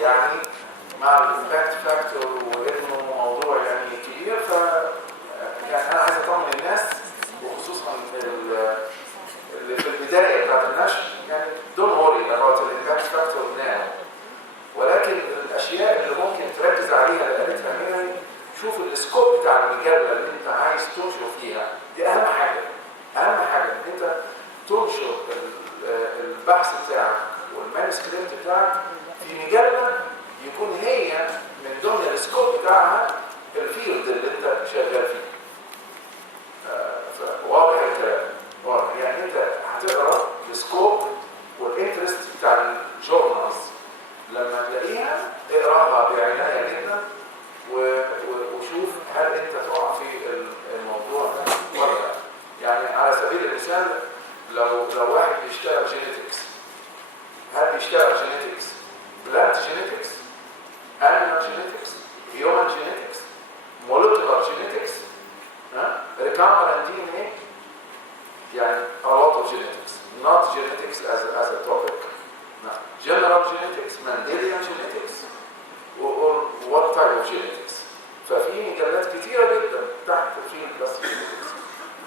يعني مع الامباكت فاكتور وانه موضوع يعني كبير، ف يعني انا عايز اطمن الناس وخصوصا اللي في البدايه بتاعت النشر، يعني don't worry about the impact factor now. ولكن الاشياء اللي ممكن تركز عليها اللي قالتها ميري، شوف السكوب بتاع المجله اللي انت عايز تنشر فيها، دي اهم حاجه. اهم حاجه ان انت تنشر البحث بتاعك والمانسكريبت بتاعك في مجله يكون هي من ضمن السكوب بتاعها الفيلد اللي انت شغال فيه. فواضح الكلام، واضح. يعني انت هتقرا السكوب والانترست بتاع الجورنالز، لما تلاقيها اقراها بعنايه جدا وشوف هل انت تقع في الموضوع ده ولا لا. يعني على سبيل المثال، لو واحد بيشتغل جينيتكس، هل بيشتغل جينيتكس بلانت جينيتكس، animal genetics, human genetics, molecular genetics, recombinant DNA, يعني a lot of genetics, not genetics as a topic. No. General genetics, Mendelian genetics, or what type of genetics. ففي مجلات كتيرة جدا تحت الفيلد بس genetics.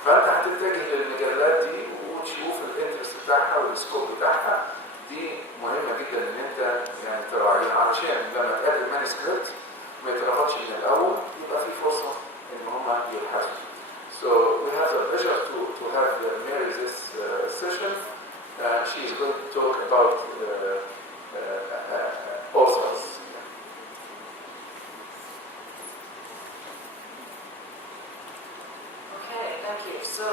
فأنت هتتجه للمجلات دي وتشوف الانترست بتاعها والسكوب بتاعها. دي مهمة جدا ان انت يعني تراعيها، علشان لما تقدم مانسكريبت ما يترفضش من الاول، يبقى في فرصة ان هم يبحثوا. So we have the pleasure to have Mary this session. She is going to talk about authors. Okay, thank you. So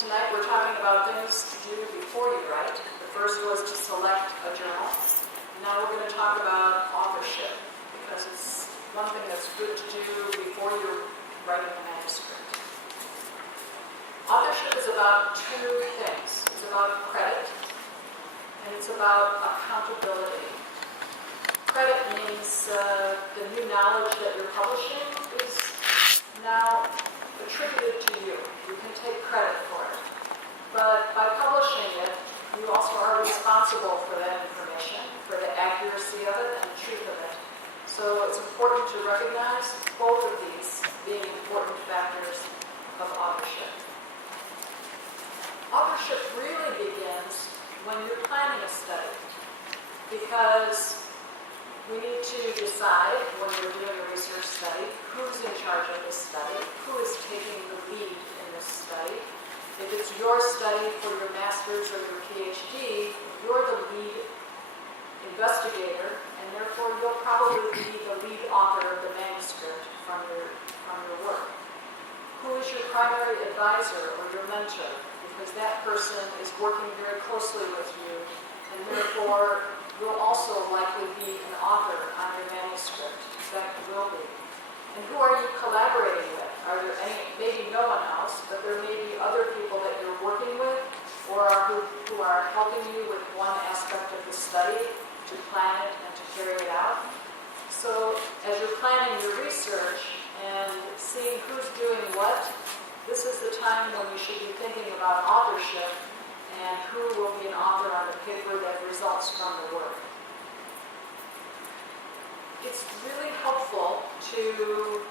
tonight we're talking about things to do before you write. The first was to select a journal. Now we're going to talk about authorship, because it's one thing that's good to do before you're writing a manuscript. Authorship is about two things. It's about credit, and it's about accountability. Credit means the new knowledge that you're publishing is now attributed to you. You can take credit for it. But by publishing it, you also are responsible for that information, for the accuracy of it and the truth of it. So it's important to recognize both of these being important factors of authorship. Authorship really begins when you're planning a study, because we need to decide when we're doing a research study who's in charge of this study, who is taking the lead in this study. If it's your study for your master's or your PhD, you're the lead investigator, and therefore you'll probably be the lead author of the manuscript from your work. Who is your primary advisor or your mentor? Because that person is working very closely with you, and therefore you'll also likely be an author on your manuscript. In fact, you will be. And who are you collaborating with? Are there any, maybe no one else, but there may be other people that you're working with, or who are helping you with one aspect of the study to plan it and to carry it out. So as you're planning your research and seeing who's doing what, this is the time when you should be thinking about authorship and who will be an author on the paper that results from the work. It's really helpful to,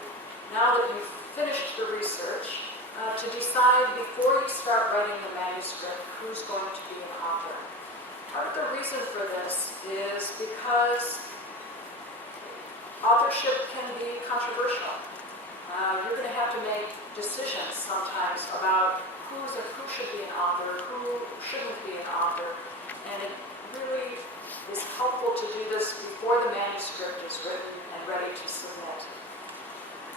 now that you've finished the research, to decide before you start writing the manuscript who's going to be an author. Part of the reason for this is because authorship can be controversial. You're going to have to make decisions sometimes about who should be an author, who shouldn't be an author, and it really is helpful to do this before the manuscript is written and ready to submit.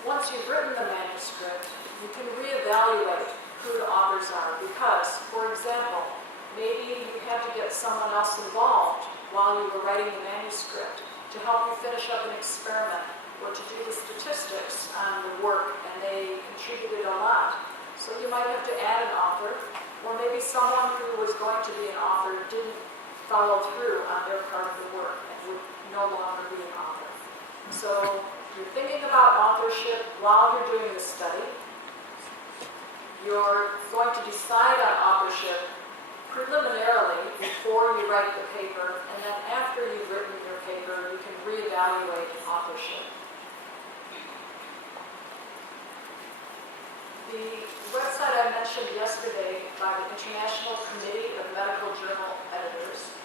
Once you've written the manuscript, you can reevaluate who the authors are, because, for example, maybe you had to get someone else involved while you were writing the manuscript to help you finish up an experiment or to do the statistics on the work, and they contributed a lot. So you might have to add an author, or maybe someone who was going to be an author didn't follow through on their part of the work and would no longer be an author. So you're thinking about authorship while you're doing the study. You're going to decide on authorship preliminarily before you write the paper, and then after you've written your paper, authorship. The website I mentioned yesterday by the International Committee of Medical Journal Editors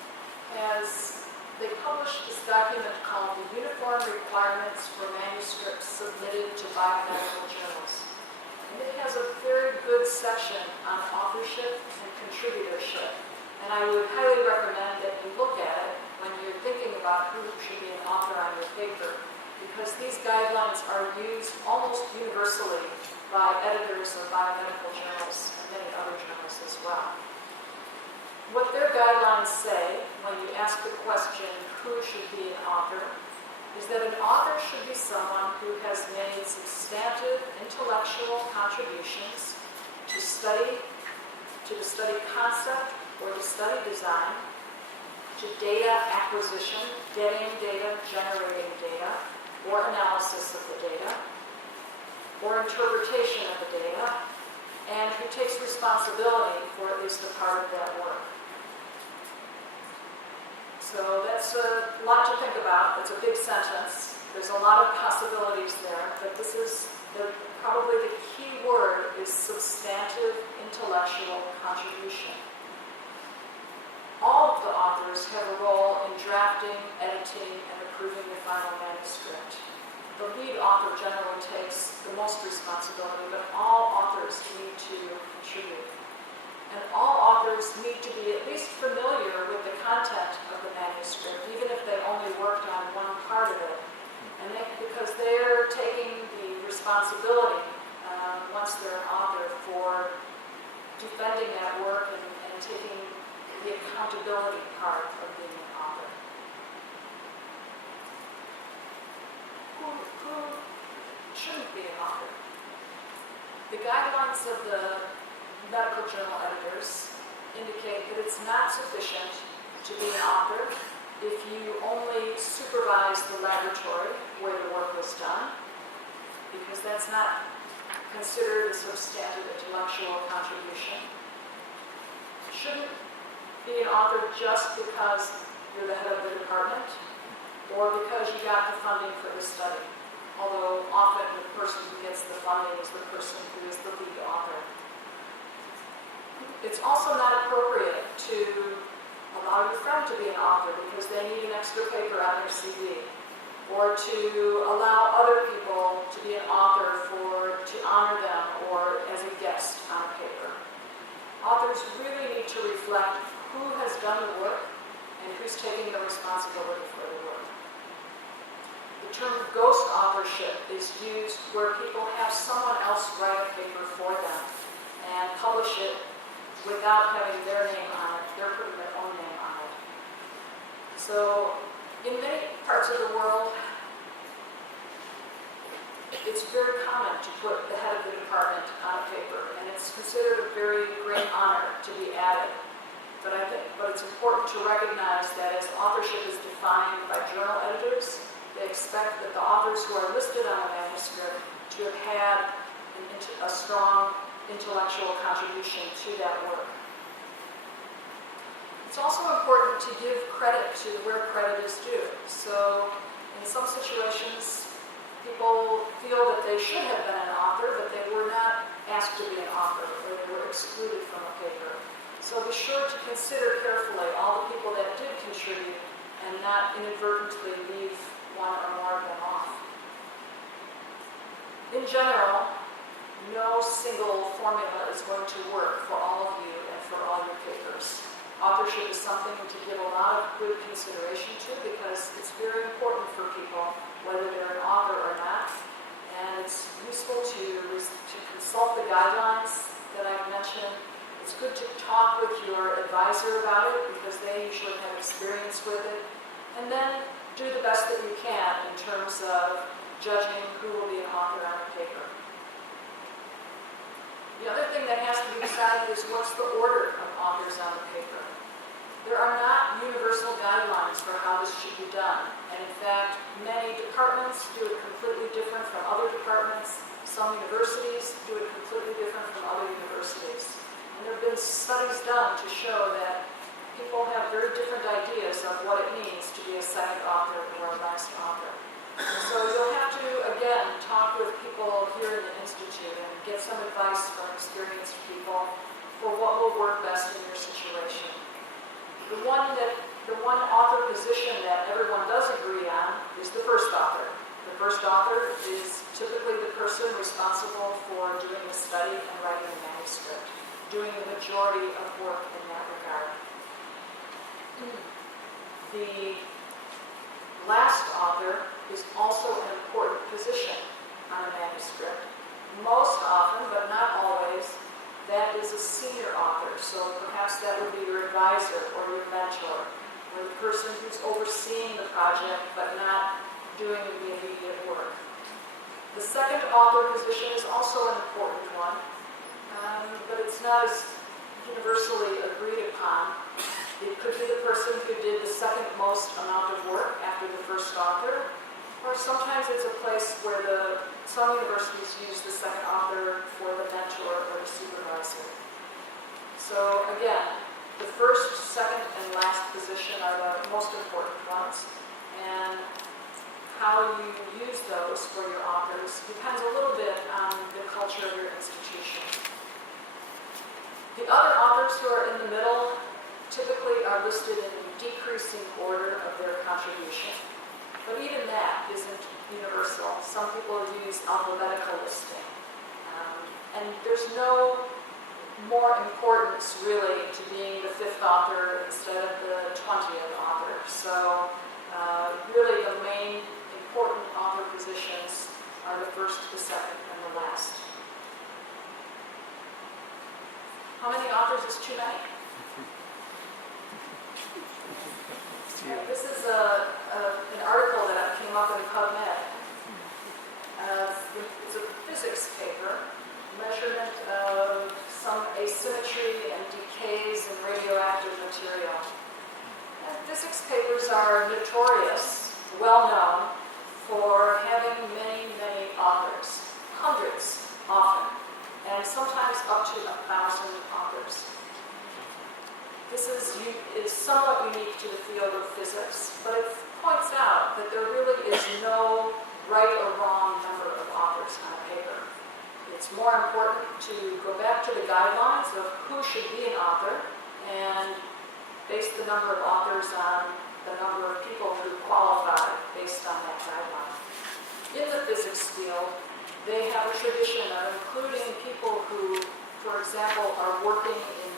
they published this document called the Uniform Requirements for Manuscripts Submitted to Biomedical Journals. And it has a very good section on authorship and contributorship. And I would highly recommend that you look at it when you're thinking about who should be an author on your paper, because these guidelines are used almost universally by editors of biomedical journals and many other journals as well. What their guidelines say when you ask the question, who should be an author, is that an author should be someone who has made substantive intellectual contributions to the study concept or the study design, to data acquisition, getting data, generating data, or analysis of the data, or interpretation of the data, and who takes responsibility for at least a part of that work. So that's a lot to think about. It's a big sentence. There's a lot of possibilities there, but this is probably the key word is substantive intellectual contribution. All of the authors have a role in drafting, editing, and approving the final manuscript. The lead author generally takes the most responsibility, but all authors need to contribute. And all authors need to be at least familiar with the content of the manuscript, even if they only worked on one part of it. And because they're taking the responsibility, once they're an author, for defending that work and taking the accountability part of being an author. Who shouldn't be an author? The guidelines of the medical journal editors indicate that it's not sufficient to be an author if you only supervise the laboratory where the work was done, because that's not considered a substantive intellectual contribution. You shouldn't be an author just because you're the head of the department or because you got the funding for the study, although often the person who gets the funding is the person who is the lead author. It's also not appropriate to allow your friend to be an author because they need an extra paper on their CV, or to allow other people to be an author to honor them or as a guest on a paper. Authors really need to reflect who has done the work and who's taking the responsibility for the work. The term ghost authorship is used where people have someone else write a paper for them and publish it without having their name on it. They're putting their own name on it. So in many parts of the world, it's very common to put the head of the department on a paper, and it's considered a very great honor to be added. But it's important to recognize that as authorship is defined by journal editors, they expect that the authors who are listed on a manuscript to have had a strong intellectual contribution to that work. It's also important to give credit to where credit is due. So in some situations, people feel that they should have been an author, but they were not asked to be an author, or they were excluded from a paper. So be sure to consider carefully all the people that did contribute and not inadvertently leave one or more of them off. In general, no single formula is going to work for all of you and for all your papers. Authorship is something to give a lot of good consideration to because it's very important for people, whether they're an author or not. And it's useful to consult the guidelines that I've mentioned. It's good to talk with your advisor about it because they usually have experience with it. And then do the best that you can in terms of judging who will be an author on a paper. The other thing that has to be decided is what's the order of authors on the paper. There are not universal guidelines for how this should be done. And in fact, many departments do it completely different from other departments. Some universities do it completely different from other universities. And there have been studies done to show that people have very different ideas of what it means to be a second author or a last author. So as get some advice from experienced people for what will work best in your situation. The one author position that everyone does agree on is the first author. The first author is typically the person responsible for doing the study and writing the manuscript, doing the majority of work in that regard. The last author is also an important position on a manuscript. Most often, but not always, that is a senior author. So perhaps that would be your advisor or your mentor, or the person who's overseeing the project but not doing the immediate work. The second author position is also an important one, but it's not as universally agreed upon. It could be the person who did the second most amount of work after the first author, or sometimes it's a place where some universities use the second author for the mentor or the supervisor. So again, the first, second, and last position are the most important ones, and how you use those for your authors depends a little bit on the culture of your institution. The other authors who are in the middle typically are listed in decreasing order of their contribution. But even that isn't universal. Some people use alphabetical listing. And there's no more importance, really, to being the fifth author instead of the 20th author. So really the main important author positions are the first, the second, and the last. How many authors is too many? This is an article that came up in PubMed. It's a physics paper, measurement of some asymmetry and decays in radioactive material. And physics papers are notorious, well known, for having many, many authors, hundreds often, and sometimes up to 1,000 authors. This is somewhat unique to the field of physics, but it points out that there really is no right or wrong number of authors on a paper. It's more important to go back to the guidelines of who should be an author and base the number of authors on the number of people who qualify based on that guideline. In the physics field, they have a tradition of including people who, for example, are working in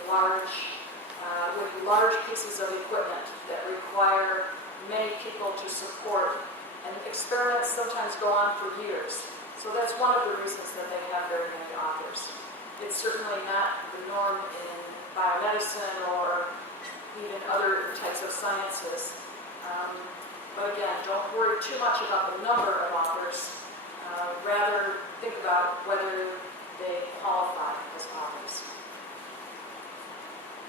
with large pieces of equipment that require many people to support, and experiments sometimes go on for years. So that's one of the reasons that they have very many authors. It's certainly not the norm in biomedicine or even other types of sciences. But again, don't worry too much about the number of authors. Rather, think about whether they qualify as authors.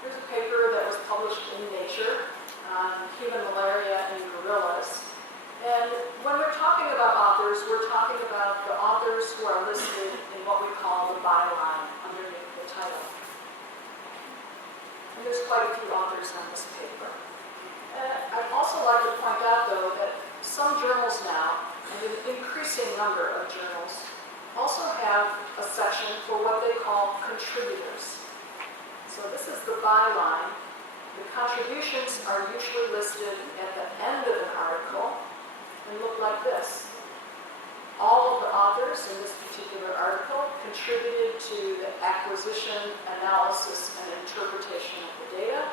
Here's a paper that was published in Nature on human malaria in gorillas. And when we're talking about authors, we're talking about the authors who are listed in what we call the byline underneath the title. And there's quite a few authors on this paper. And I'd also like to point out, though, that some journals now, and an increasing number of journals, also have a section for what they call contributors. So this is the byline. The contributions are usually listed at the end of an article and look like this. All of the authors in this particular article contributed to the acquisition, analysis, and interpretation of the data.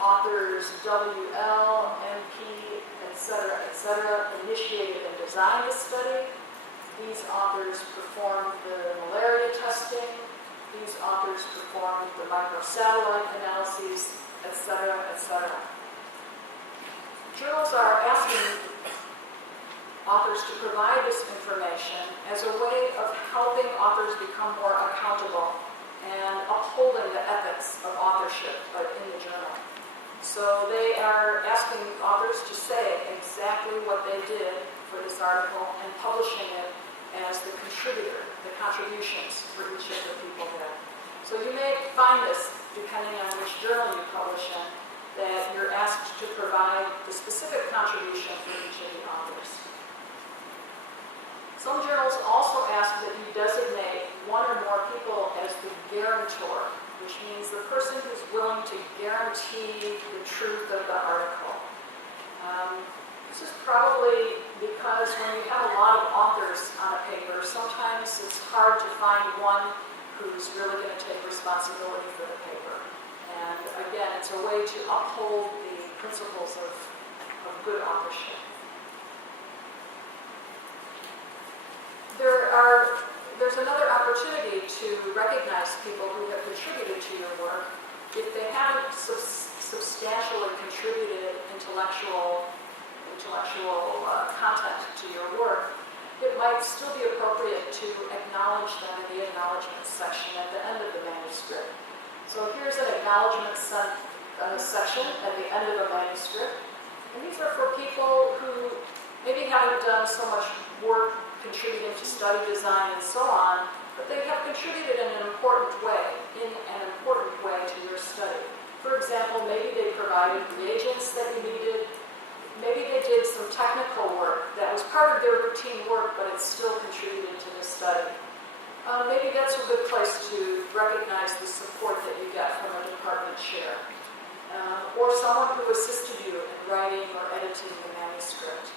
Authors WL, MP, etc., initiated and designed the study. These authors performed the malaria testing. These authors performed the microsatellite analyses, etc., etc. Journals are asking authors to provide this information as a way of helping authors become more accountable and upholding the ethics of authorship in the journal. So they are asking authors to say exactly what they did for this article and publishing it as the contributor, the contributions for each of the people there. So you may find this, depending on which journal you publish in, that you're asked to provide the specific contribution for each of the authors. Some journals also ask that you designate the guarantor, which means the person who's willing to guarantee the truth of the article. This is probably because when you have a lot of authors on a paper, sometimes it's hard to find one who's really going to take responsibility for the paper. And again, it's a way to uphold the principles of good authorship. There's another opportunity to recognize people who have contributed to your work. If they haven't substantially contributed intellectual content to your work, it might still be appropriate to acknowledge them in the acknowledgement section at the end of the manuscript. So here's an acknowledgement section at the end of a manuscript. And these are for people who maybe haven't done so much work contributing to study design and so on, but they have contributed in an important way to your study. For example, maybe they provided reagents that you needed. Maybe they did some technical work that was part of their routine work, but it still contributed to the study. Maybe that's a good place to recognize the support that you get from a department chair. Or someone who assisted you in writing or editing the manuscript.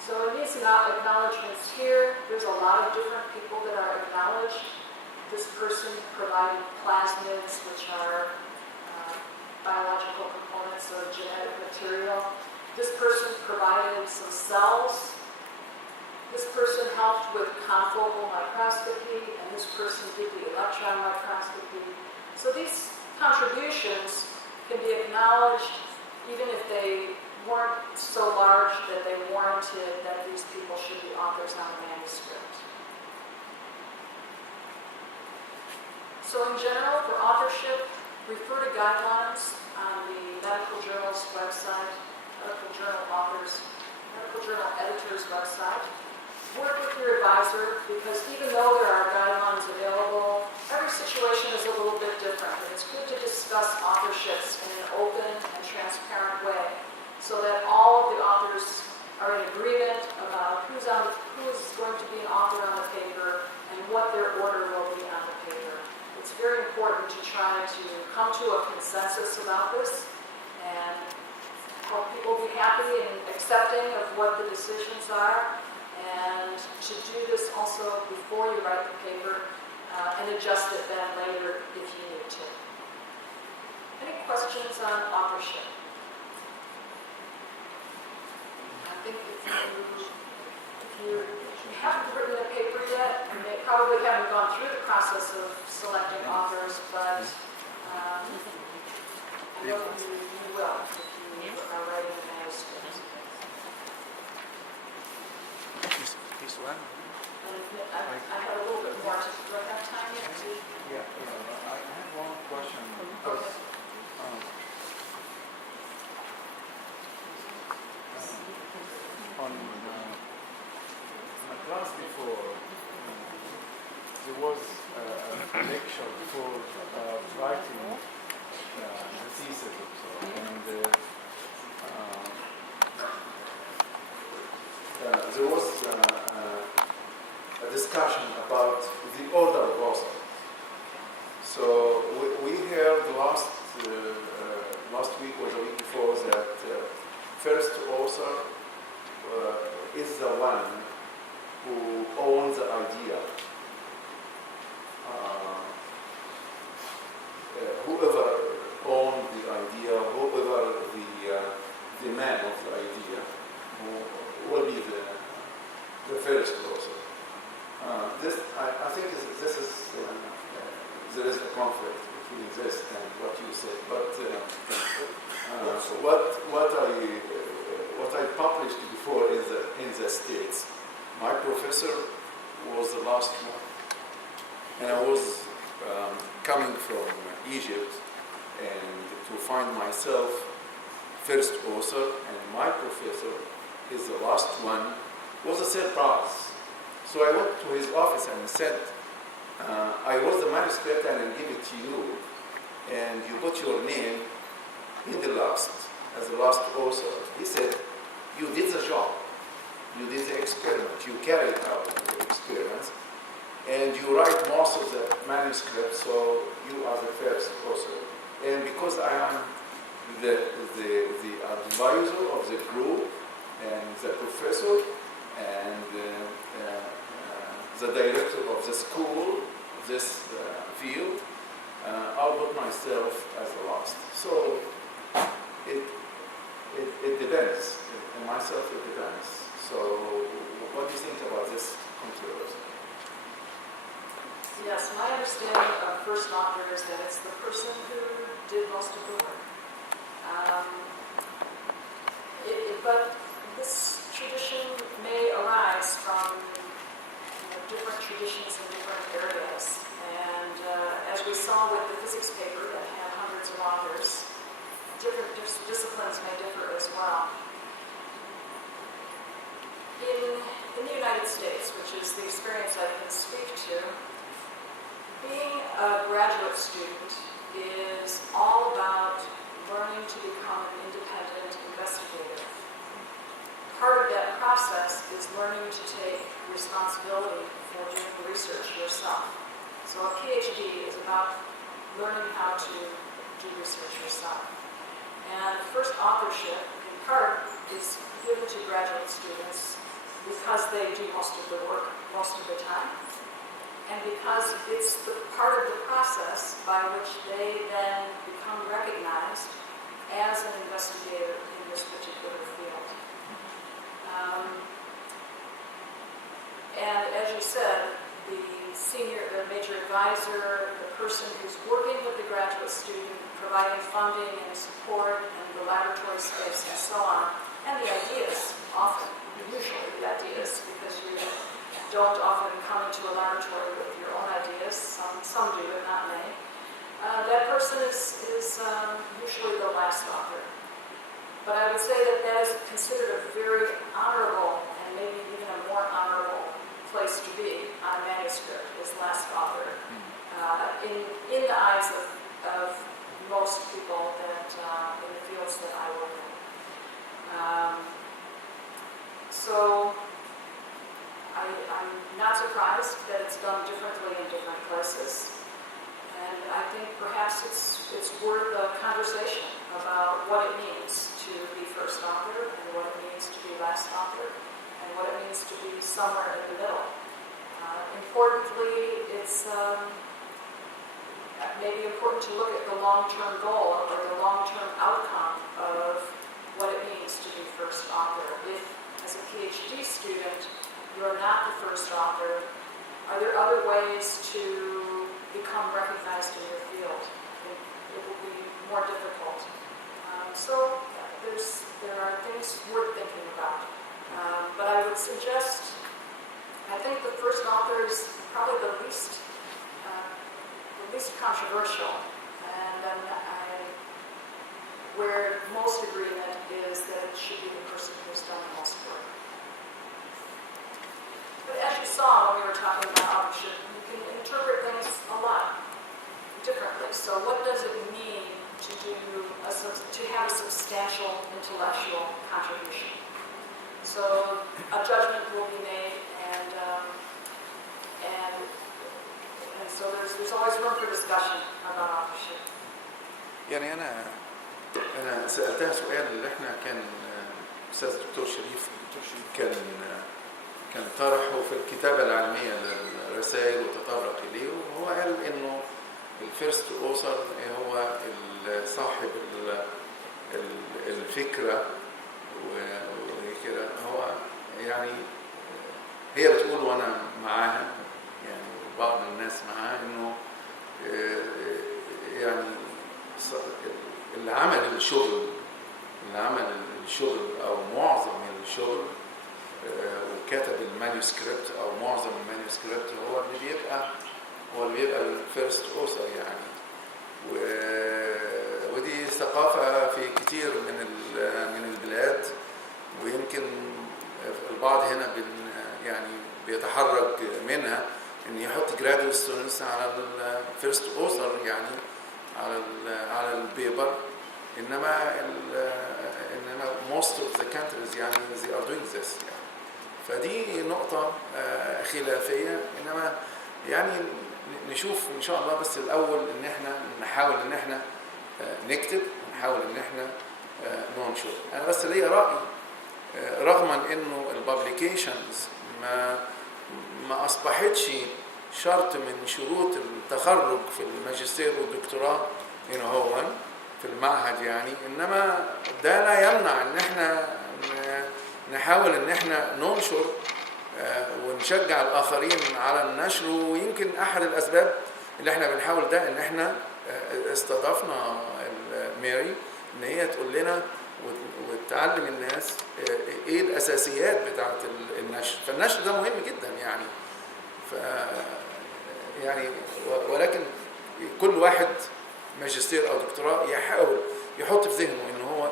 So in these acknowledgements here, there's a lot of different people that are acknowledged. This person provided plasmids, which are biological components of genetic material. This person provided some cells. This person helped with confocal microscopy, and this person did the electron microscopy. So these contributions can be acknowledged even if they weren't so large that they warranted that these people should be authors on the manuscript. So in general, for authorship, refer to guidelines on the Medical Journal's website, Medical Journal Authors, Medical Journal Editor's website. Work with your advisor, because even though there are guidelines available, every situation is a little bit different, and it's good to discuss authorships in an open and transparent way so that all of the authors are in agreement about who is going to be an author on the paper and what their order will be on the paper. It's very important to try to come to a consensus about this and help people be happy and accepting of what the decisions are, and to do this also before you write the paper and adjust it then later if you need to. Any questions on authorship? I think if you haven't written a paper yet, you may probably haven't gone through the process of selecting authors, but I know you will if you are writing a manuscript. Piece one? I have a little bit more. Do I have time yet to? Yeah, I have one question. Because, on my class before, there was a lecture for writing the thesis also, and there was a discussion about the order of author. So we heard last week or the week before that first author is the one who owns the idea. Whoever owned the idea, whoever the man of the idea, will be the first author. I think this is there is a conflict between this and what you said. But what I published before in the States, my professor was the last one, and I was coming from Egypt, and to find myself first author, and my professor is the last one, was a surprise. So I went to his office and said, I wrote the manuscript and I'll give it to you, and you put your name in the last, as the last author. He said, you did the job, you did the experiment, you carried out the experiments, and you write most of the manuscript, so you are the first author. And because I am the advisor of the group and the professor and the director of the school, this field, I'll put myself as the last. So it depends. In myself, it depends. So what do you think about this controversy? Yes, my understanding of first author is that it's the person who did most of the work. But this tradition may arise from different traditions in different areas. And as we saw with the physics paper that had hundreds of authors, different disciplines may differ as well. In the United States, which is the experience I can speak to, being a graduate student is all about learning to become an independent investigator. Part of that process is learning to take responsibility for doing the research yourself. So a PhD is about learning how to do research yourself. And first authorship, in part, is given to graduate students because they do most of the work most of the time, and because it's the part of the process by which they then become recognized as an investigator in this particular field. And as you said, the major advisor, the person who's working with the graduate student, providing funding and support and the laboratory space and so on, and the ideas, usually the ideas, because you don't often come into a laboratory with your own ideas. Some do, but not many. That person is usually the last author. But I would say that that is considered a very honorable and maybe even a more honorable place to be on a manuscript as last author in the eyes of most people that in the fields that I work in. So I'm not surprised that it's done differently in different places. And I think perhaps it's worth a conversation about what it means to be first author and what it means to be last author and what it means to be somewhere in the middle. Importantly, it's maybe important to look at the long-term goal or the long-term outcome of what it means to be first author. If, as a PhD student, you're not the first author, are there other ways to become recognized in your field? It will be more difficult. So there are things worth thinking about. But I would suggest, I think the first author is probably the least controversial, and where most agreement is that it should be the person who's done the most work. But as you saw when we were talking about authorship, you can interpret things a lot differently. So what does it mean to have a substantial intellectual contribution? So a judgment will be made, and so there's always room for discussion about authorship. يعني أنا سألتها سؤال اللي إحنا كان أستاذ الدكتور شريف كان طرحه في الكتابة العلمية للرسائل وتطرق إليه، وهو قال إنه الفيرست أوثر هو صاحب الفكرة وكده. هو يعني هي بتقول وأنا معاها، يعني بعض الناس معاها، إنه يعني اللي عمل الشغل أو معظم الشغل وكتب المانيوسكريبت أو معظم المانيوسكريبت هو اللي بيبقى الفيرست أوثر يعني. ودي ثقافة في كتير من البلاد، ويمكن البعض هنا يعني بيتحرج منها إن يحط graduate students على الفيرست أوثر يعني على البيبر، إنما most of the countries يعني they are doing this يعني. فدي نقطة خلافية، إنما يعني نشوف ان شاء الله. بس الاول ان احنا نحاول ان احنا نكتب، ونحاول ان احنا ننشر. انا بس ليا راي، رغم انه البابليكيشنز ما اصبحتش شرط من شروط التخرج في الماجستير والدكتوراه هنا هو في المعهد يعني، انما ده لا يمنع ان احنا نحاول ان احنا ننشر ونشجع الاخرين على النشر. ويمكن احد الاسباب اللي احنا بنحاول ده ان احنا استضفنا ماري ان هي تقول لنا وتعلم الناس ايه الاساسيات بتاعه النشر. فالنشر ده مهم جدا يعني. يعني ولكن كل واحد ماجستير او دكتوراه يحاول يحط في ذهنه ان هو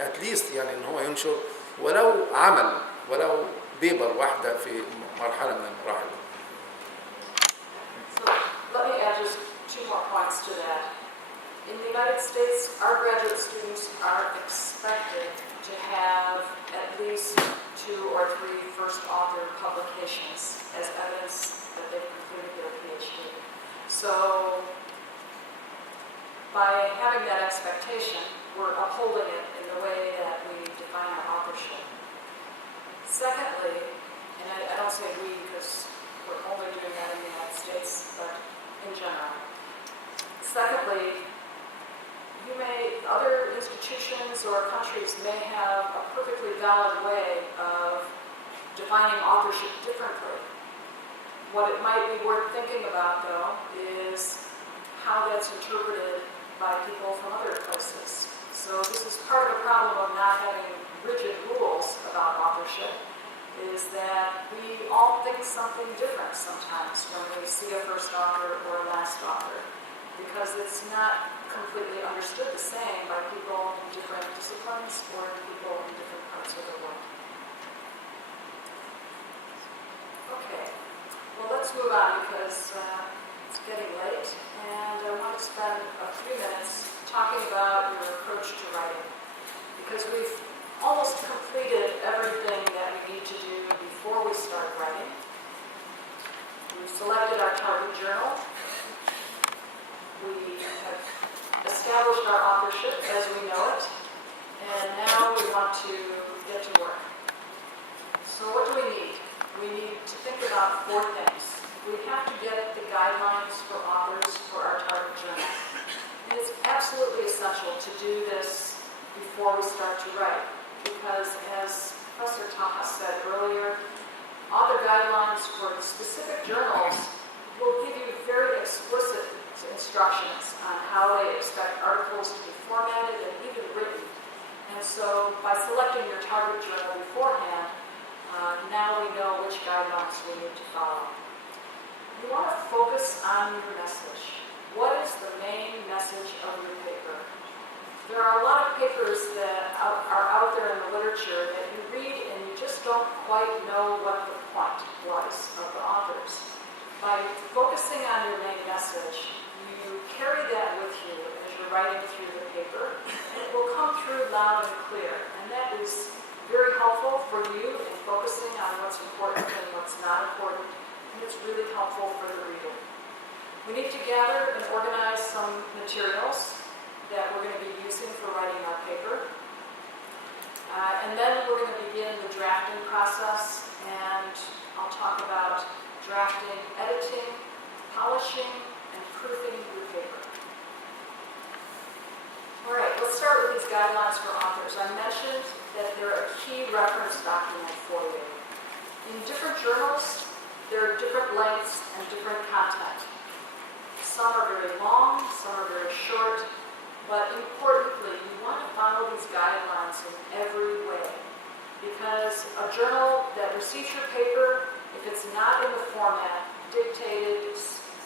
اتليست يعني ان هو ينشر ولو عمل، ولو بيبر واحده في مرحله من المراحل. So let me add just 2 more points to that. In the United States, our graduate students are expected to have at least 2 or 3 first author publications as evidence that they've completed their PhD. So by having that expectation, we're upholding it in the way that we define our authorship. Secondly, and I don't say we because we're only doing that in the United States, but in general. Secondly, other institutions or countries may have a perfectly valid way of defining authorship differently. What it might be worth thinking about, though, is how that's interpreted by people from other places. So this is part of the problem of not having rigid rules about authorship, is that we all think something different sometimes when we see a first author or a last author, because it's not completely understood the same by people in different disciplines or people in different parts of the world. Okay, well let's move on because it's getting late, and I want to spend a few minutes talking about your approach to writing, because we've almost completed everything that we need to do before we start writing. We've selected our target journal. We have established our authorship as we know it, and now we want to get to work. So what do we need? We need to think about 4 things. We have to get the guidelines for authors for our target journal. And it's absolutely essential to do this before we start to write, because as Professor Taha said earlier, author guidelines for specific journals will give you very explicit instructions on how they expect articles to be formatted and even written. And so by selecting your target journal beforehand, now we know which guidelines we need to follow. You want to focus on your message. What is the main message of your paper? There are a lot of papers that are out there in the literature that you read and you just don't quite know what the point was of the authors. By focusing on your main message, you carry that with you as you're writing through the paper, and it will come through loud and clear. And that is very helpful for you in focusing on what's important and what's not important, and it's really helpful for the reader. We need to gather and organize some materials that we're going to be using for writing our paper. And then we're going to begin the drafting process, and I'll talk about drafting, editing, polishing, and proofing your paper. All right, let's start with these guidelines for authors. I mentioned that they're a key reference document for you. In different journals, there are different lengths and different content. Some are very long, some are very short, but importantly, you want to follow these guidelines in every way, because a journal that receives your paper, if it's not in the format dictated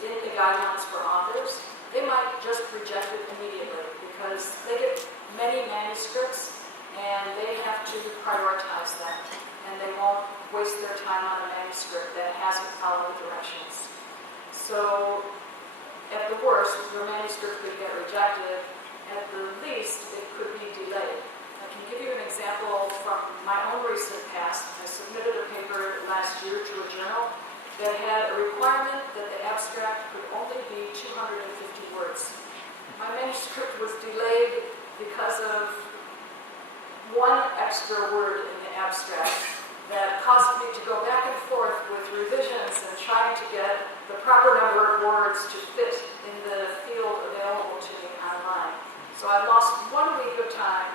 in the guidelines for authors, they might just reject it immediately because they get many manuscripts and they have to prioritize them, and they won't waste their time on a manuscript that hasn't followed directions. So at the worst, your manuscript could get rejected. At the least, it could be delayed. I can give you an example from my own recent past. I submitted a paper last year to a journal that had a requirement that manuscript was delayed because of one extra word in the abstract that caused me to go back and forth with revisions and trying to get the proper number of words to fit in the field available to me online. So I lost 1 week of time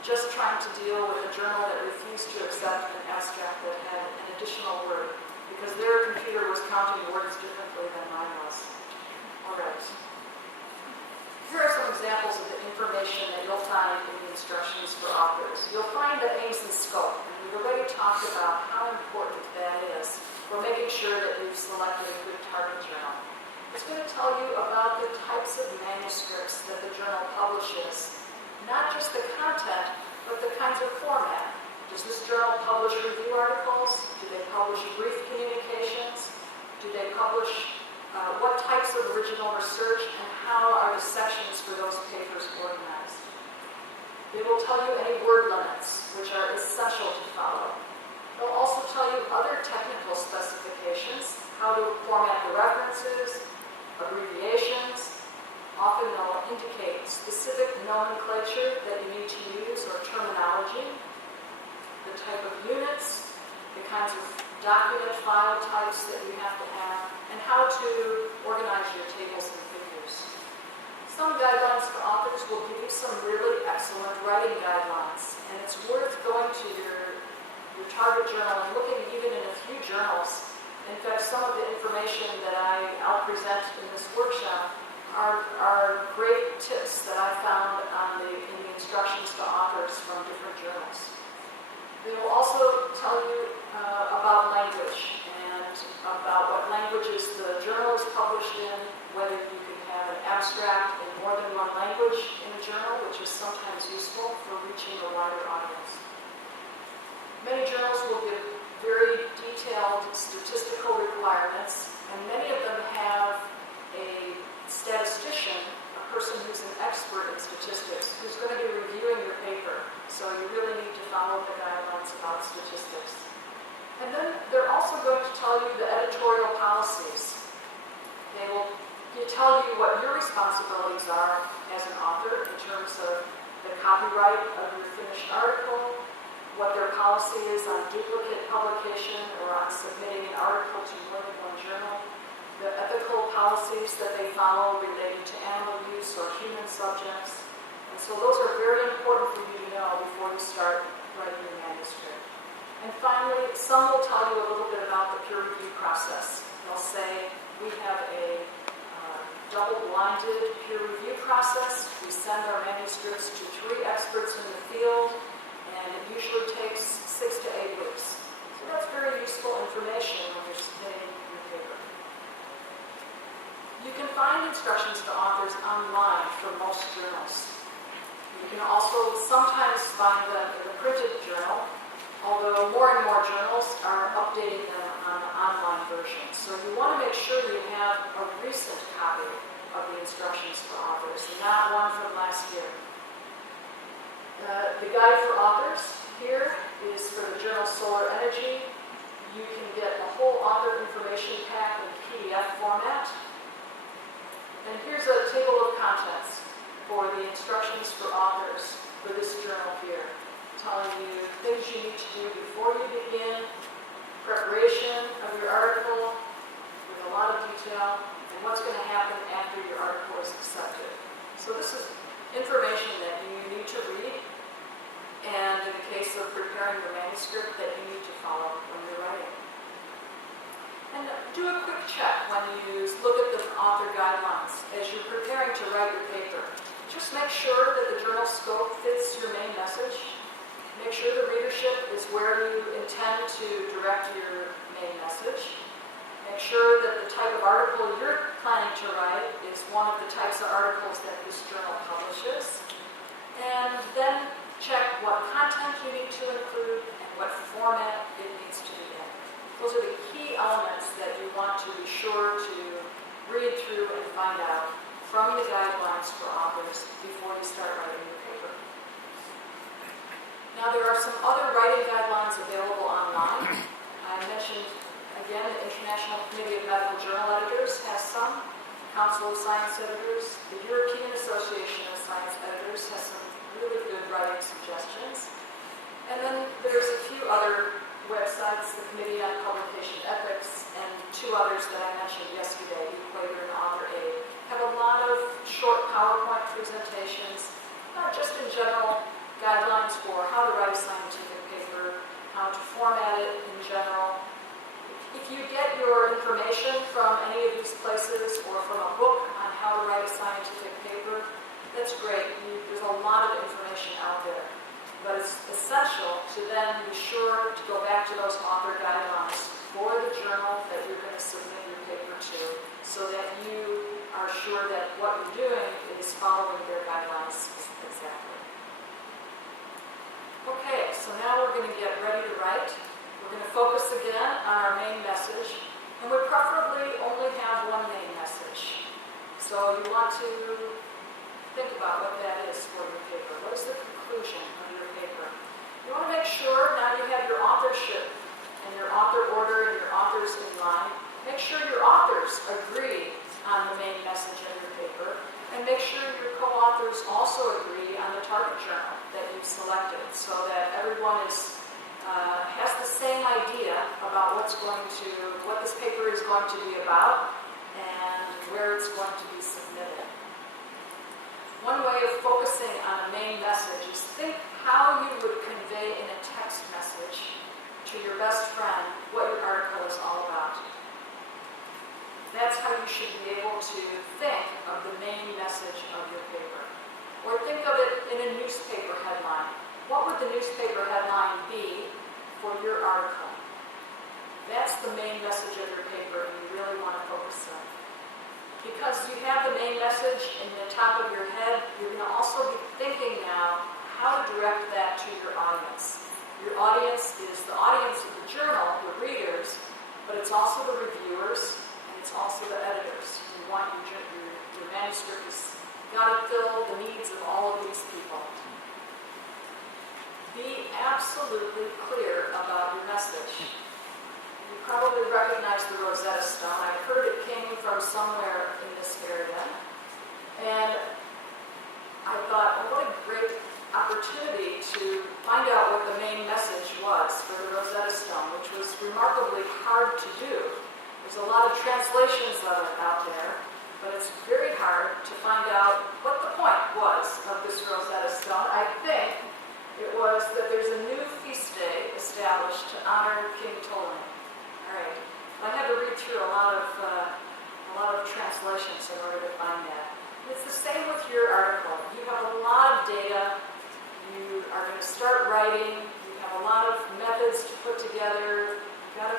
just trying to deal with a journal that refused to accept an abstract that had an additional word because their computer was counting words differently than mine was. All right. Here are some examples of the information that you'll find in the instructions for authors. You'll find the aims and scope, and we've already talked about how important that is for making sure that you've selected a good target journal. It's going to tell you about the types of manuscripts that the journal publishes, not just the content, but the kinds of format. Does this journal publish review articles? Do they publish brief communications? Do they publish what types of original research, and how are the sections for those papers organized? They will tell you any word limits, which are essential to follow. They'll also tell you other technical specifications, how to format the references, abbreviations. Often they'll indicate specific nomenclature that you need to use or terminology, the type of units, the kinds of document file types that you have to have, and how to organize your tables and figures. Some guidelines for authors will give you some really excellent writing guidelines, and it's worth going to your target journal and looking even in a few journals. In fact, some of the information that I'll present in this workshop are great tips that I found in the instructions to authors from different journals. They will also tell you about language and about what languages the journal is published in, whether you can have an abstract in more than one language in a journal, which is sometimes useful for reaching a wider audience. Many journals will give very detailed statistical requirements, and many of them have a statistician, a person who's an expert in statistics, who's going to be reviewing your paper. So you really need to follow the guidelines about statistics. And then they're also going to tell you the editorial policies. They will tell you what your responsibilities are as an author in terms of the copyright of your finished article, what their policy is on duplicate publication or on submitting an article to more than one journal, the ethical policies that they follow relating to animal use or human subjects. And so those are very important for you to know before you start writing your manuscript. And finally, some will tell you a little bit about the peer review process. They'll say, we have a double-blinded peer review process. We send our manuscripts to 3 experts in the field, and it usually takes 6 to 8 weeks. So that's very useful information when you're submitting your paper. You can find instructions to authors online for most journals. You can also sometimes find them in the printed journal, although more and more journals are updating them on the online version. So you want to make sure you have a recent copy of the instructions for authors, and not one from last year. The guide for authors here is for the journal Solar Energy. You can get a whole author information pack in PDF format. And here's a table of contents for the instructions for authors for this journal here, telling you things you need to do before you begin, preparation of your article with a lot of detail, and what's going to happen after your article is accepted. So this is information that you need to read, and in the case of preparing your manuscript, that you need to follow when you're writing. And do a quick check when you look at the author guidelines as you're preparing to write your paper. Just make sure that the journal scope fits your main message. Make sure the readership is where you intend to direct your main message. Make sure that the type of article you're planning to write is one of the types of articles that this journal publishes. And then check what content you need to include and what format it needs to be in. Those are the key elements that you want to be sure to read through and find out from the guidelines for authors before you start writing your paper. Now there are some other writing guidelines available online. I mentioned, again, the International Committee of Medical Journal Editors has some. Council of Science Editors. The European Association of Science Editors has some really good writing suggestions. And then there's a few other websites, the Committee on Publication Ethics, and two others that I mentioned yesterday, Equator and Author Aid, have a lot of short PowerPoint presentations, just in general guidelines for how to write a scientific paper, how to format it in general. If you get your information from any of these places or from a book on how to write a scientific paper, that's great. There's a lot of information out there. But it's essential to then be sure to go back to those author guidelines for the journal that you're going to submit your paper to, so that you are sure that what you're doing is following their guidelines exactly. Okay, so now we're going to get ready to write. We're going to focus again on our main message, and we preferably only have one main message. So you want to think about what that is for your paper. What is the conclusion of your paper? You want to make sure now you have your authorship and your author order and your authors in line. Make sure your authors agree on the main message of your paper, and make sure your co-authors also agree on the target journal that you've selected, so that everyone has the same idea about what this paper is going to be about and where it's going to be submitted. One way of focusing on a main message is think how you would convey in a text message to your best friend what your article is all about. That's how you should be able to think of the main message of your paper. Or think of it in a newspaper headline. What would the newspaper headline be for your article? That's the main message of your paper, and you really want to focus on. Because you have the main message in the top of your head, you're going to also be thinking now how to direct that to your audience. Your audience is the audience of the journal, the readers, but it's also the reviewers, and it's also the editors. You want your manuscript has got to fill the needs of all of these people. Be absolutely clear about your message. You probably recognize the Rosetta Stone. I heard it came from somewhere in this area. And I thought, well, what a great opportunity to find out what the main message was for the Rosetta Stone, which was remarkably hard to do. There's a lot of translations of it out there, but it's very hard to find out what the point was of this Rosetta Stone. I think it was that there's a new feast day established to honor King Ptolemy. All right. I had to read through a lot of translations in order to find that. It's the same with your article. You have a lot of data. You are going to start writing. You have a lot of methods to put together. You've got to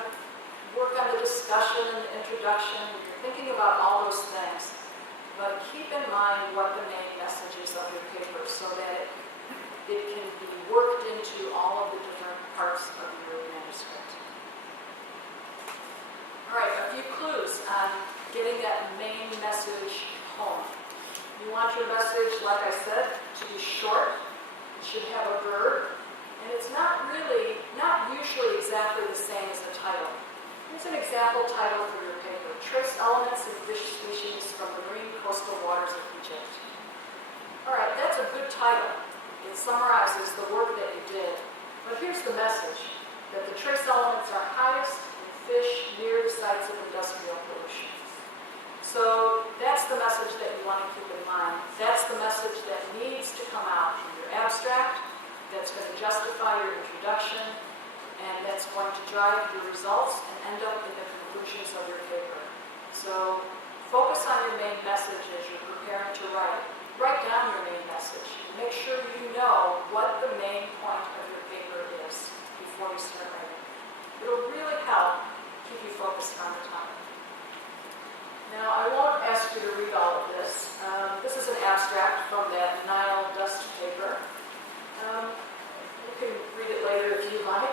work on the discussion and the introduction. You're thinking about all those things. But keep in mind what the main message is of your paper so that it can be worked into all of the different parts of your manuscript. All right, a few clues on getting that main message home. You want your message, like I said, to be short. It should have a verb, and it's not usually exactly the same as the title. Here's an example title for your paper: Trace Elements and Fish Species from the Marine Coastal Waters of Egypt. All right, that's a good title. It summarizes the work that you did. But here's the message: that the trace elements are highest in fish near the sites of industrial pollution. So that's the message that you want to keep in mind. That's the message that needs to come out from your abstract, that's going to justify your introduction, and that's going to drive your results and end up in the conclusions of your paper. So focus on your main message as you're preparing to write. Write down your main message. Make sure you know what the main point of your paper is before you start writing. It'll really help keep you focused on the topic. Now, I won't ask you to read all of this. This is an abstract from that Nile dust paper. You can read it later if you like.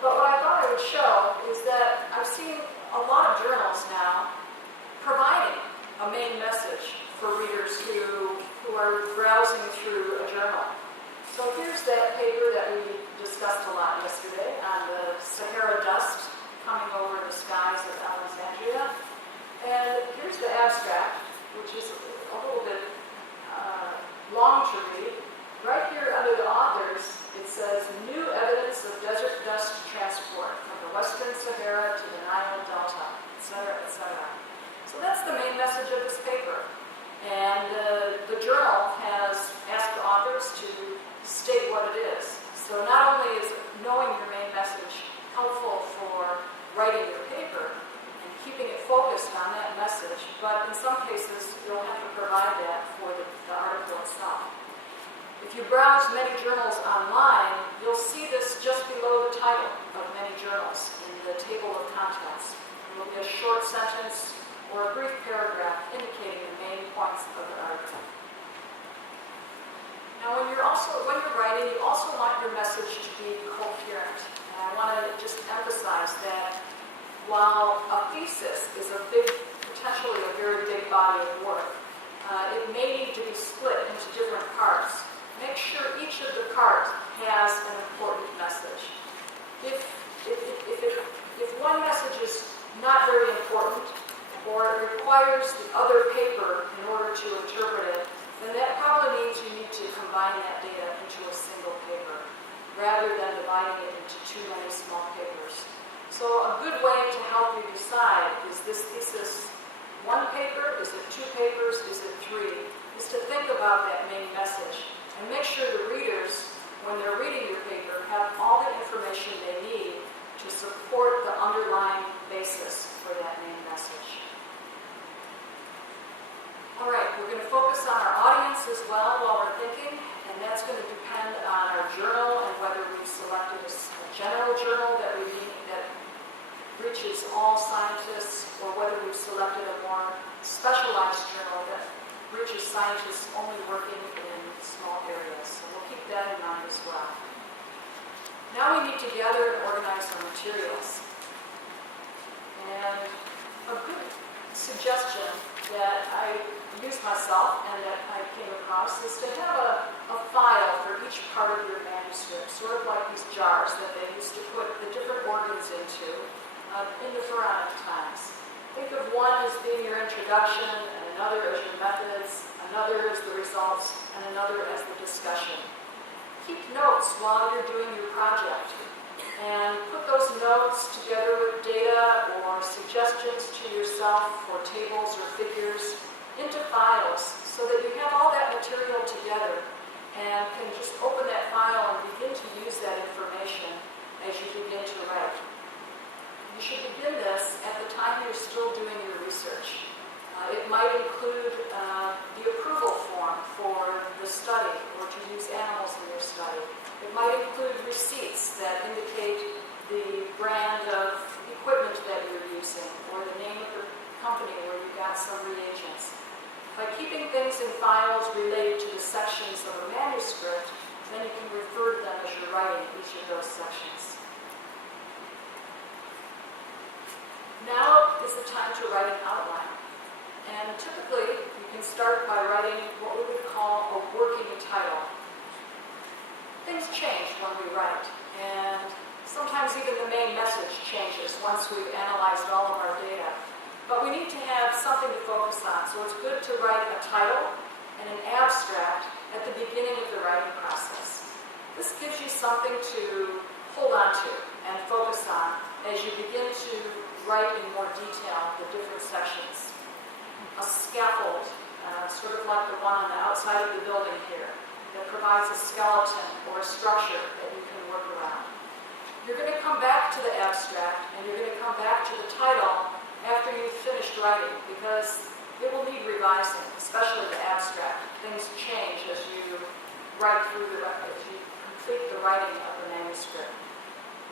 But what I thought I would show is that I've seen a lot of journals now providing a main message for readers who are browsing through a journal. So here's that paper that we discussed a lot yesterday on the Sahara dust coming over the skies of Alexandria. And here's the abstract. journals online, you'll see this just below the title of many journals in the table of contents. There will be a short sentence or a brief paragraph indicating the main points of the article. Now, when you're writing, you also want your message to be coherent. And I want to just emphasize that while a thesis is potentially a very big body of work, it may need to be split into different parts. Make sure each of the parts has an important message. If one message is not very important, or it requires the other paper in order to interpret it, then that probably means you need to combine that data into a single paper, rather than dividing it into too many small papers. So a good way to help you decide, is this thesis one paper, is it two papers, is it three, is to think about that main message and make sure the readers, when they're reading your paper, have all the information they need to support the underlying basis for that main message. All right, we're going to focus on our audience as well while we're thinking, and that's going to depend on our journal and whether we've selected a general journal that reaches all scientists, or whether we've selected a more specialized journal that reaches scientists only working in small areas. So we'll keep that in mind as well. Now we need to gather and organize our materials. And a good suggestion that I use myself and that I came across is to have a file for each part of your manuscript, sort of like these jars that they used to put the different organs into in the Pharaonic times. Think of one as being your introduction, and another as your methods, another as the results, and another as the discussion. Keep notes while you're doing your project, and put those notes together with data or suggestions to yourself for tables or figures into files so that you have all that material together and can just open that file and begin to use that information as you begin to write. You should begin this at the time you're still doing your research. It might include the approval form for the study or to use animals in your study. It might include receipts that indicate the brand of equipment that you're using or the name of the company where you got some reagents. By keeping things in files related to the sections of a manuscript, then you can refer to them as you're writing each of those sections. Now is the time to write an outline. And typically, you can start by writing what we would call a working title. Things change when we write, and sometimes even the main message changes once we've analyzed all of our data. But we need to have something to focus on, so it's good to write a title and an abstract at the beginning of the writing process. This gives you something to hold on to and focus on as you begin to write in more detail the different sections. A scaffold, sort of like the one on the outside of the building here, that provides a skeleton or a structure that you can work around. You're going to come back to the abstract and you're going to come back to the title after you've finished writing, because it will need revising, especially the abstract. Things change as you write through as you complete the writing of the manuscript.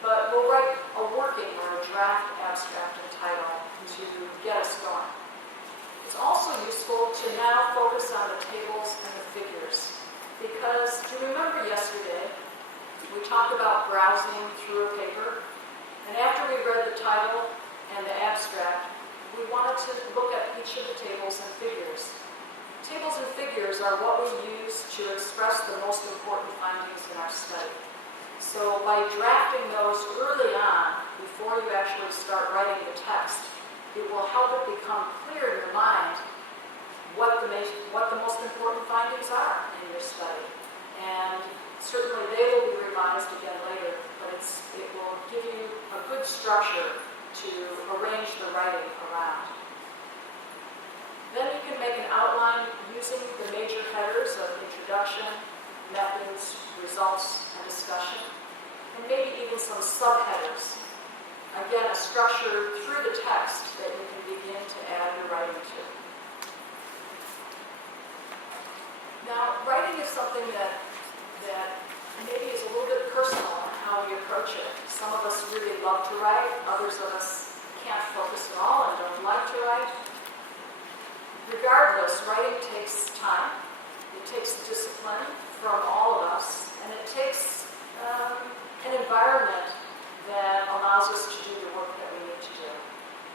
But we'll write a working or a draft abstract and title to get us going. It's also useful to now focus on the tables and the figures, because do you remember yesterday we talked about browsing through a paper, and after we read the title and the abstract, we wanted to look at each of the tables and figures. Tables and figures are what we use to express the most important findings in our study. So by drafting those early on, before you actually start writing the text, it will help it become clear in your mind what the most important findings are in your study. And certainly they will be revised again later, but it will give you a good structure to arrange the writing around. Then you can make an outline using the major headers of introduction, methods, results, and discussion, and maybe even some subheaders. Again, a structure through the text that you can begin to add your writing to. Now, writing is something that maybe is a little bit personal in how we approach it. Some of us really love to write, others of us can't focus at all and don't like to write. Regardless, writing takes time, it takes discipline from all of us, and it takes an environment that allows us to do the work that we need to do.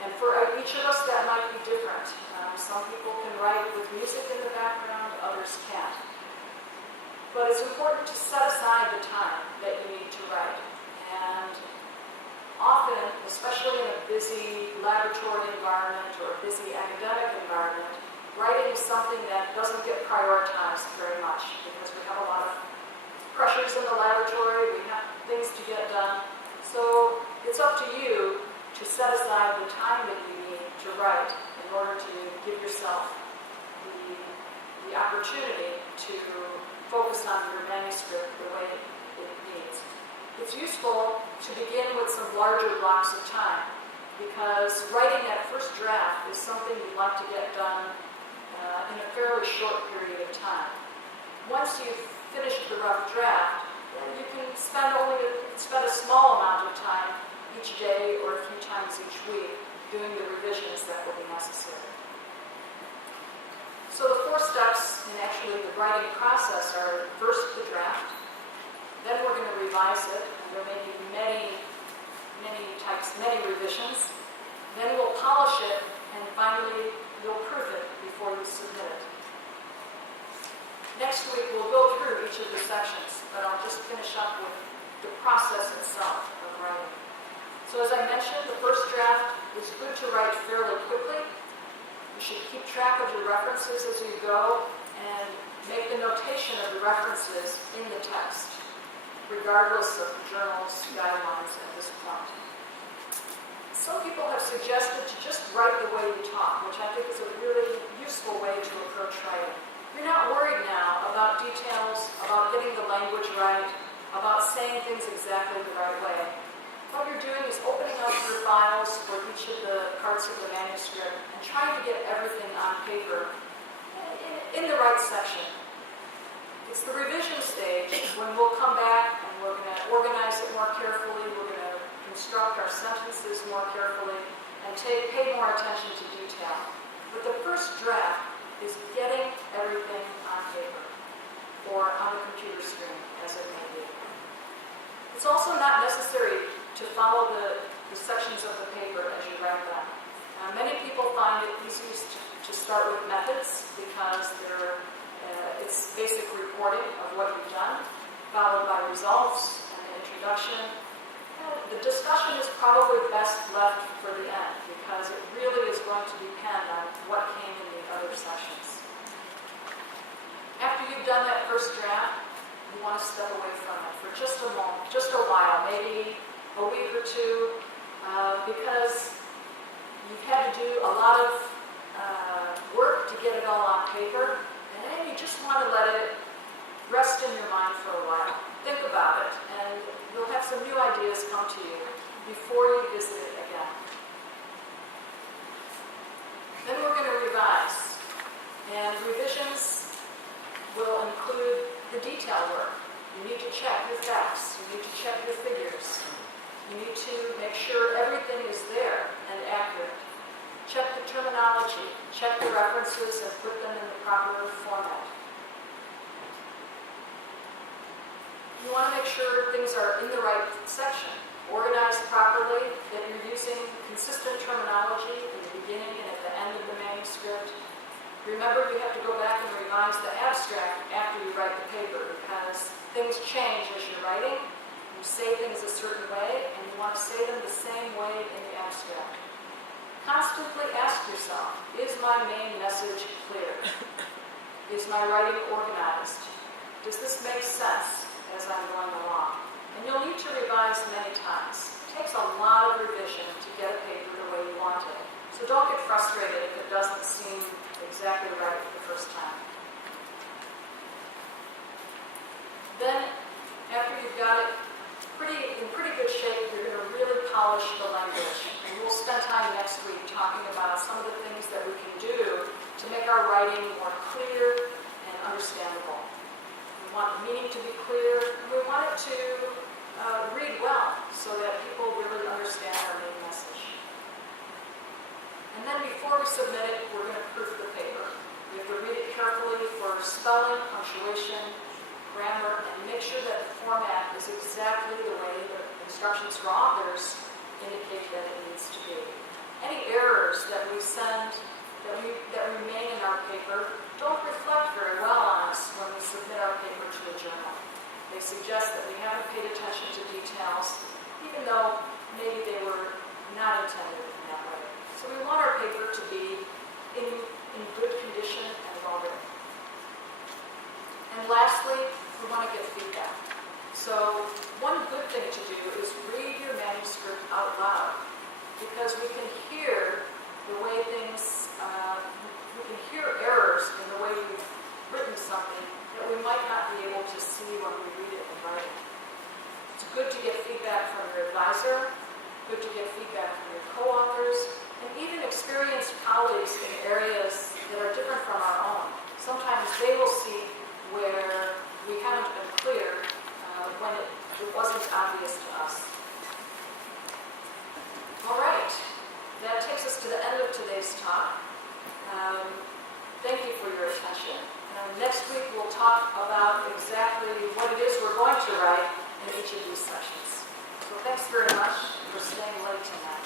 And for each of us, that might be different. Some people can write with music in the background, others can't. But it's important to set aside the time that you need to write. And often, especially in a busy laboratory environment or a busy academic environment, writing is something that doesn't get prioritized very much because we have a lot of pressures in the laboratory, we have things to get done. So it's up to you to set aside the time that you need to write in order to give yourself the opportunity to focus on your manuscript the way it needs. It's useful to begin with some larger blocks of time because writing that first draft is something you'd like to get done in a fairly short period of time. Once you've finished the rough draft, you can spend a small amount of time each day or a few times each week doing the revisions that will be necessary. So the 4 steps in actually the writing process are first the draft, then we're going to revise it, and there may be many revisions, then we'll polish it, and finally you'll proof it before you submit it. Next week we'll go through each of the sections, but I'll just finish up with the process itself of writing. So as I mentioned, the first draft is good to write fairly quickly. You should keep track of your references as you go and make the notation of the references in the text, regardless of the journal's guidelines at this point. Some people have suggested to just write the way you talk, which I think is a really useful way to approach writing. You're not worried now about details, about getting the language right, about saying things exactly the right way. What you're doing is opening up your files for each of the parts of the manuscript and trying to get everything on paper in the right section. It's the revision stage when we'll come back and we're going to organize it more carefully, we're going to construct our sentences more carefully, and pay more attention to detail. But the first draft is getting everything on paper or on the computer screen, as it may be. It's also not necessary to follow the sections of the paper as you write them. Many people find it easiest to start with methods because it's basic reporting of what you've done, followed by results and an introduction. The discussion is probably best left for the end because it really is going to depend on what came in the other sections. After you've done that first draft, you want to step away from it for just a moment, just a while, maybe a week or two, because you've had to do a lot of work to get it all on paper, and then you just want to let it rest in your mind for a while. Think about it, and you'll have some new ideas come to you before you visit it again. Then we're going to revise, and revisions will include the detail work. You need to check your facts, you need to check your figures, you need to make sure everything is there and accurate. Check the terminology, check the references, and put them in the proper format. You want to make sure things are in the right section, organized properly, that you're using consistent terminology in the beginning and at the end of the manuscript. Remember, you have to go back and revise the abstract after you write the paper because things change as you're writing. You say things a certain way, and you want to say them the same way in the abstract. Constantly ask yourself, is my main message clear? Is my writing organized? Does this make sense as I'm going along? And you'll need to revise many times. It takes a lot of revision to get a paper the way you want it. So don't get frustrated if it doesn't seem exactly right the first time. Then, after you've got it in pretty good shape, you're going to really polish the language. And we'll spend time next week talking about some of the things that we can do to make our writing more clear and understandable. want the meaning to be clear, and we want it to read well so that people really understand our main message. And then before we submit it, we're going to proof the paper. We have to read it carefully for spelling, punctuation, grammar, and make sure that the format is exactly the way the instructions for authors indicate that it needs to be. Any errors that we send, that remain in our paper, don't reflect very well on us when we submit our paper to a journal. They suggest that we haven't paid attention to details, even though maybe they were not intended in that way. So we want our paper to be in good condition and well written. And lastly, we want to get feedback. So one good thing to do is read your manuscript out loud, because we can hear the way things, we can hear errors in the way you've written something that we might not be able to see when we read it in writing. It's good to get feedback from your advisor, good to get feedback from your co-authors, and even experienced colleagues in areas that are different from our own. Sometimes they will see where we haven't been clear when it wasn't obvious to us. All right, that takes us to the end of today's talk. Thank you for your attention. Next week we'll talk about exactly what it is we're going to write in each of these sessions. So thanks very much for staying late tonight.